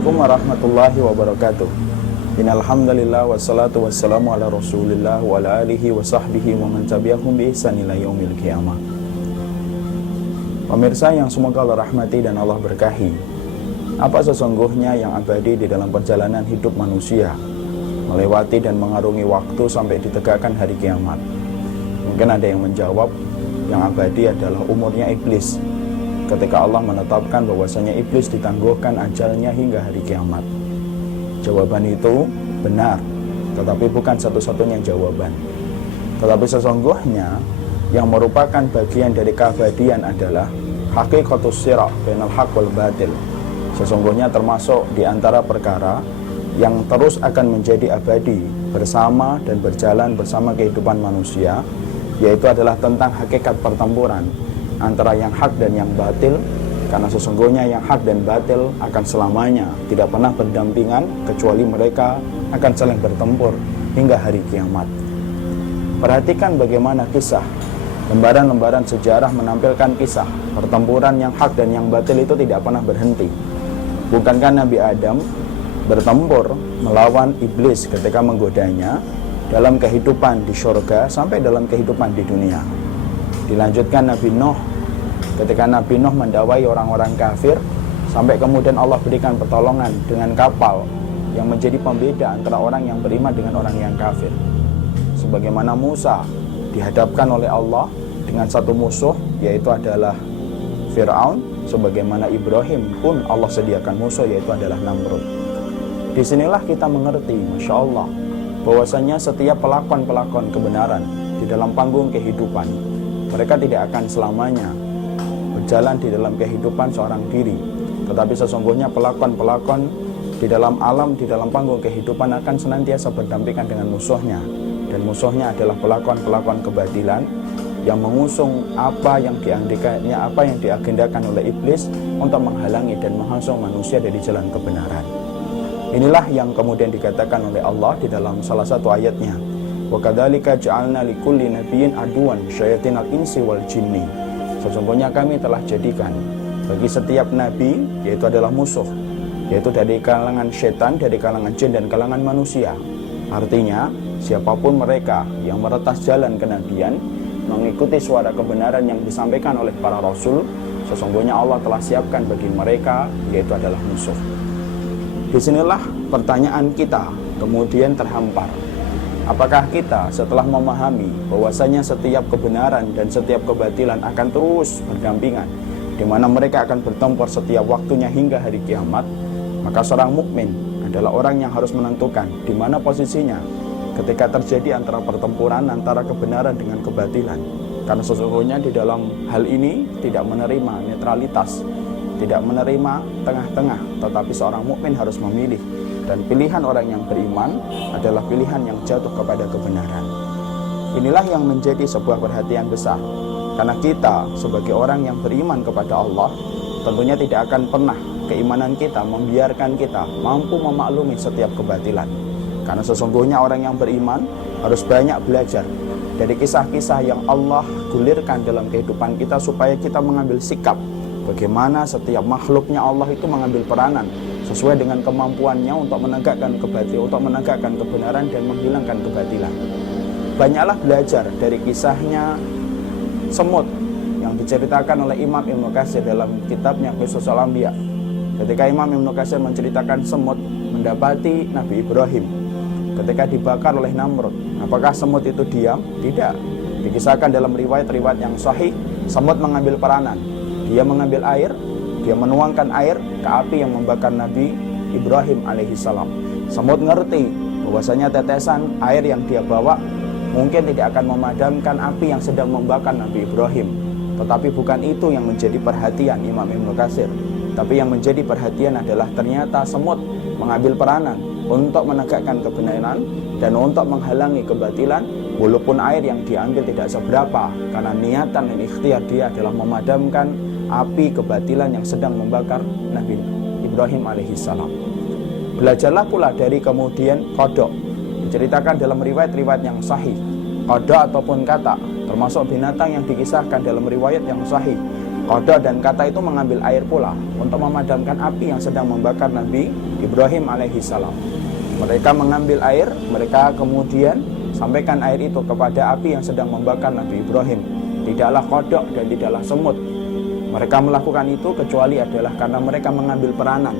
Assalamualaikum warahmatullahi wabarakatuh. Innal hamdalillah wassalatu wassalamu ala Rasulillah wa ala alihi wa sahbihi wa man tabi'ahum bi ihsan ila yaumil qiyamah. Pemirsa yang semoga Allah rahmati dan Allah berkahi, apa sesungguhnya yang abadi di dalam perjalanan hidup manusia, melewati dan mengarungi waktu sampai ditegakkan hari kiamat? Mungkin ada yang menjawab, yang abadi adalah umurnya iblis, ketika Allah menetapkan bahwasanya iblis ditangguhkan ajalnya hingga hari kiamat. Jawaban itu benar, tetapi bukan satu-satunya jawaban. Tetapi sesungguhnya yang merupakan bagian dari keabadian adalah hakikatus sirah bainal haq wal batil. Sesungguhnya termasuk di antara perkara yang terus akan menjadi abadi bersama dan berjalan bersama kehidupan manusia, yaitu adalah tentang hakikat pertempuran antara yang hak dan yang batil, karena sesungguhnya yang hak dan batil akan selamanya tidak pernah berdampingan, kecuali mereka akan saling bertempur hingga hari kiamat. Perhatikan bagaimana kisah, lembaran-lembaran sejarah menampilkan kisah pertempuran yang hak dan yang batil itu tidak pernah berhenti. Bukankah Nabi Adam bertempur melawan iblis ketika menggodanya dalam kehidupan di surga sampai dalam kehidupan di dunia? Dilanjutkan Nabi Nuh, ketika Nabi Nuh mendawai orang-orang kafir, sampai kemudian Allah berikan pertolongan dengan kapal yang menjadi pembeda antara orang yang beriman dengan orang yang kafir. Sebagaimana Musa dihadapkan oleh Allah dengan satu musuh, yaitu adalah Fir'aun, sebagaimana Ibrahim pun Allah sediakan musuh, yaitu adalah Namrud. Disinilah kita mengerti, Masya Allah, bahwasanya setiap pelakon-pelakon kebenaran di dalam panggung kehidupan, mereka tidak akan selamanya berjalan di dalam kehidupan seorang diri, tetapi sesungguhnya pelakon-pelakon di dalam alam, di dalam panggung kehidupan akan senantiasa berdampingan dengan musuhnya. Dan musuhnya adalah pelakon-pelakon kebatilan yang mengusung apa yang diagendakannya, apa yang diagendakan oleh iblis untuk menghalangi dan menghasung manusia dari jalan kebenaran. Inilah yang kemudian dikatakan oleh Allah di dalam salah satu ayatnya, wa kadzalika ja'alna likulli nabiyyin aduwan syayatinal insi wal jinni. Sesungguhnya kami telah jadikan bagi setiap nabi, yaitu adalah musuh, yaitu dari kalangan setan, dari kalangan jin dan kalangan manusia. Artinya siapapun mereka yang meretas jalan kenabian, mengikuti suara kebenaran yang disampaikan oleh para rasul, sesungguhnya Allah telah siapkan bagi mereka, yaitu adalah musuh. Disinilah pertanyaan kita kemudian terhampar. Apakah kita setelah memahami bahwasanya setiap kebenaran dan setiap kebatilan akan terus berdampingan, di mana mereka akan bertempur setiap waktunya hingga hari kiamat, maka seorang mukmin adalah orang yang harus menentukan di mana posisinya ketika terjadi antara pertempuran antara kebenaran dengan kebatilan. Karena sesungguhnya di dalam hal ini tidak menerima netralitas, tidak menerima tengah-tengah, tetapi seorang mukmin harus memilih. Dan pilihan orang yang beriman adalah pilihan yang jatuh kepada kebenaran. Inilah yang menjadi sebuah perhatian besar, karena kita sebagai orang yang beriman kepada Allah, tentunya tidak akan pernah keimanan kita membiarkan kita mampu memaklumi setiap kebatilan. Karena sesungguhnya orang yang beriman harus banyak belajar dari kisah-kisah yang Allah gulirkan dalam kehidupan kita, supaya kita mengambil sikap bagaimana setiap makhluknya Allah itu mengambil peranan sesuai dengan kemampuannya untuk menegakkan kebatilan, untuk menegakkan kebenaran dan menghilangkan kebatilan. Banyaklah belajar dari kisahnya semut yang diceritakan oleh Imam Ibnu Katsir dalam kitabnya Qisasul Anbiya. Ketika Imam Ibnu Katsir menceritakan semut mendapati Nabi Ibrahim ketika dibakar oleh Namrud, apakah semut itu diam? Tidak. Dikisahkan dalam riwayat-riwayat yang sahih, semut mengambil peranan. Dia mengambil air, dia menuangkan air ke api yang membakar Nabi Ibrahim alaihissalam. Semut ngerti bahwasanya tetesan air yang dia bawa mungkin tidak akan memadamkan api yang sedang membakar Nabi Ibrahim. Tetapi bukan itu yang menjadi perhatian Imam Ibnu Katsir. Tapi yang menjadi perhatian adalah ternyata semut mengambil peranan untuk menegakkan kebenaran dan untuk menghalangi kebatilan, walaupun air yang diambil tidak seberapa, karena niatan dan ikhtiar dia adalah memadamkan api kebatilan yang sedang membakar Nabi Ibrahim alaihissalam. Belajarlah pula dari kemudian kodok. Diceritakan dalam riwayat-riwayat yang sahih, kodok ataupun kata, termasuk binatang yang dikisahkan dalam riwayat yang sahih. Kodok dan kata itu mengambil air pula untuk memadamkan api yang sedang membakar Nabi Ibrahim alaihissalam. Mereka mengambil air, mereka kemudian sampaikan air itu kepada api yang sedang membakar Nabi Ibrahim. Tidaklah kodok dan tidaklah semut. Mereka melakukan itu kecuali adalah karena mereka mengambil peranan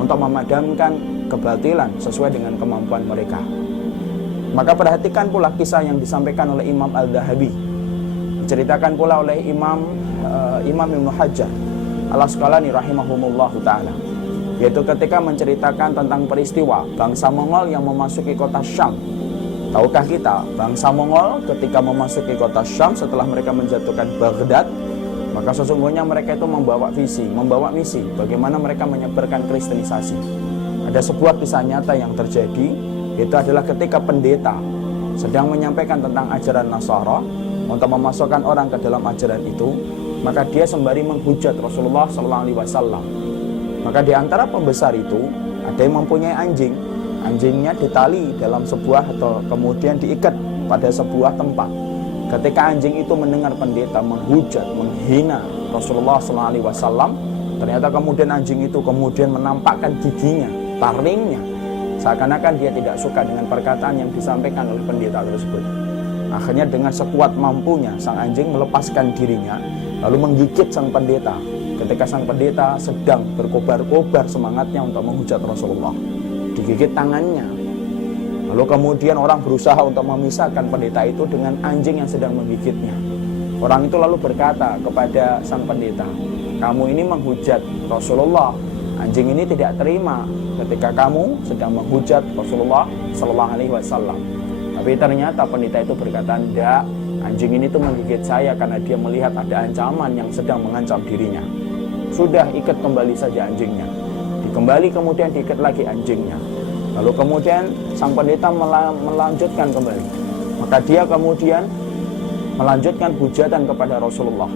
untuk memadamkan kebatilan sesuai dengan kemampuan mereka. Maka perhatikan pula kisah yang disampaikan oleh Imam Al-Dhahabi, diceritakan pula oleh Imam Ibnu Hajar Al-Asqalani rahimahumullahu ta'ala, yaitu ketika menceritakan tentang peristiwa bangsa Mongol yang memasuki kota Syam. Tahukah kita, bangsa Mongol ketika memasuki kota Syam setelah mereka menjatuhkan Baghdad, maka sesungguhnya mereka itu membawa misi bagaimana mereka menyebarkan kristenisasi. Ada sebuah kisah nyata yang terjadi, itu adalah ketika pendeta sedang menyampaikan tentang ajaran Nasara untuk memasukkan orang ke dalam ajaran itu, maka dia sembari menghujat Rasulullah SAW. Maka di antara pembesar itu ada yang mempunyai anjing. Anjingnya ditali dalam sebuah atau kemudian diikat pada sebuah tempat. Ketika anjing itu mendengar pendeta menghujat, menghina Rasulullah SAW, ternyata kemudian anjing itu kemudian menampakkan giginya, taringnya, seakan-akan dia tidak suka dengan perkataan yang disampaikan oleh pendeta tersebut. Akhirnya dengan sekuat mampunya sang anjing melepaskan dirinya lalu menggigit sang pendeta ketika sang pendeta sedang berkobar-kobar semangatnya untuk menghujat Rasulullah. Digigit tangannya. Lalu kemudian orang berusaha untuk memisahkan pendeta itu dengan anjing yang sedang menggigitnya. Orang itu lalu berkata kepada sang pendeta, "Kamu ini menghujat Rasulullah. Anjing ini tidak terima ketika kamu sedang menghujat Rasulullah Sallallahu Alaihi Wasallam." Tapi ternyata pendeta itu berkata, "Tidak, anjing ini tuh menggigit saya karena dia melihat ada ancaman yang sedang mengancam dirinya. Sudah, ikat kembali saja anjingnya." Dikembali kemudian diikat lagi anjingnya. Lalu kemudian sang pendeta melanjutkan kembali. Maka dia kemudian melanjutkan hujatan kepada Rasulullah.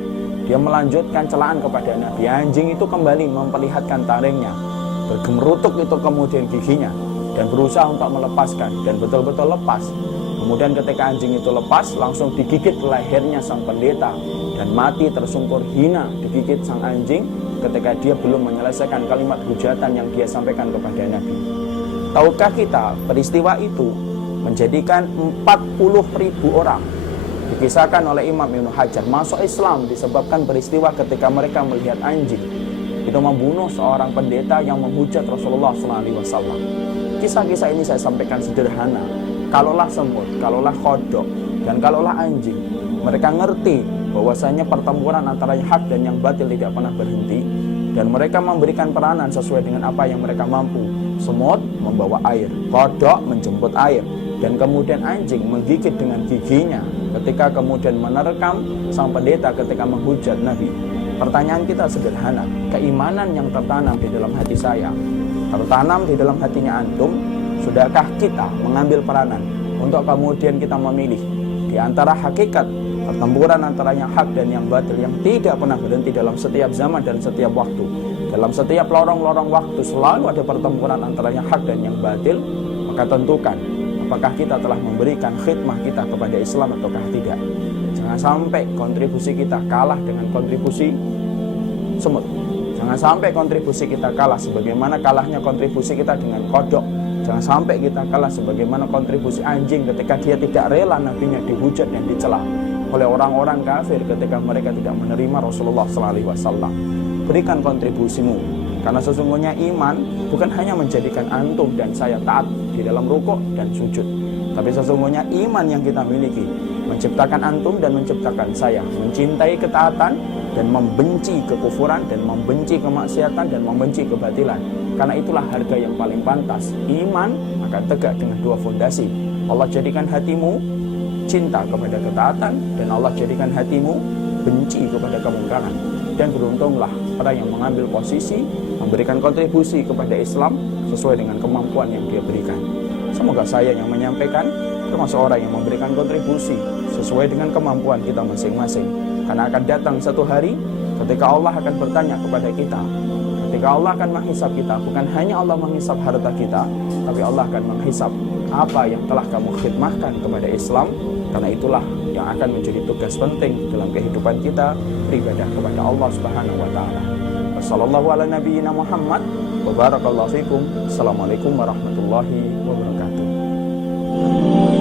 Dia melanjutkan celaan kepada Nabi. Anjing itu kembali memperlihatkan taringnya. Bergemerutuk itu kemudian giginya dan berusaha untuk melepaskan, dan betul-betul lepas. Kemudian ketika anjing itu lepas, langsung digigit lehernya sang pendeta dan mati tersungkur hina digigit sang anjing ketika dia belum menyelesaikan kalimat hujatan yang dia sampaikan kepada Nabi. Tahukah kita, peristiwa itu menjadikan 40.000 orang, dikisahkan oleh Imam Ibnu Hajar, masuk Islam disebabkan peristiwa ketika mereka melihat anjing itu membunuh seorang pendeta yang menghujat Rasulullah SAW. Kisah-kisah ini saya sampaikan sederhana. Kalaulah semut, kalaulah kodok, dan kalaulah anjing, mereka ngerti bahwasanya pertempuran antara yang hak dan yang batil tidak pernah berhenti, dan mereka memberikan peranan sesuai dengan apa yang mereka mampu. Semut membawa air, kodok menjemput air, dan kemudian anjing menggigit dengan giginya ketika kemudian menerkam sang pendeta ketika menghujat Nabi. Pertanyaan kita sederhana, keimanan yang tertanam di dalam hati saya, tertanam di dalam hatinya antum, sudahkah kita mengambil peranan untuk kemudian kita memilih di antara hakikat pertempuran antara yang hak dan yang batil yang tidak pernah berhenti dalam setiap zaman dan setiap waktu. Dalam setiap lorong-lorong waktu selalu ada pertempuran antara yang hak dan yang batil. Maka tentukan apakah kita telah memberikan khidmah kita kepada Islam ataukah tidak. Jangan sampai kontribusi kita kalah dengan kontribusi semut. Jangan sampai kontribusi kita kalah sebagaimana kalahnya kontribusi kita dengan kodok. Jangan sampai kita kalah sebagaimana kontribusi anjing ketika dia tidak rela nabinya dihujat dan dicela oleh orang-orang kafir ketika mereka tidak menerima Rasulullah SAW. Berikan kontribusimu, karena sesungguhnya iman bukan hanya menjadikan antum dan saya taat di dalam rukuk dan sujud, tapi sesungguhnya iman yang kita miliki menciptakan antum dan menciptakan saya mencintai ketaatan dan membenci kekufuran dan membenci kemaksiatan dan membenci kebatilan. Karena itulah harga yang paling pantas. Iman akan tegak dengan dua fondasi. Allah jadikan hatimu cinta kepada ketaatan, dan Allah jadikan hatimu benci kepada kemungkaran. Dan beruntunglah orang yang mengambil posisi memberikan kontribusi kepada Islam sesuai dengan kemampuan yang dia berikan. Semoga saya yang menyampaikan termasuk orang yang memberikan kontribusi sesuai dengan kemampuan kita masing-masing. Karena akan datang satu hari ketika Allah akan bertanya kepada kita, ketika Allah akan menghisap kita, bukan hanya Allah menghisap harta kita, tapi Allah akan menghisap apa yang telah kamu khidmahkan kepada Islam. Karena itulah yang akan menjadi tugas penting dalam kehidupan kita beribadah kepada Allah Subhanahu wa taala. Wassallallahu ala nabiyyina Muhammad wa barakallahu fikum. Assalamualaikum warahmatullahi wabarakatuh.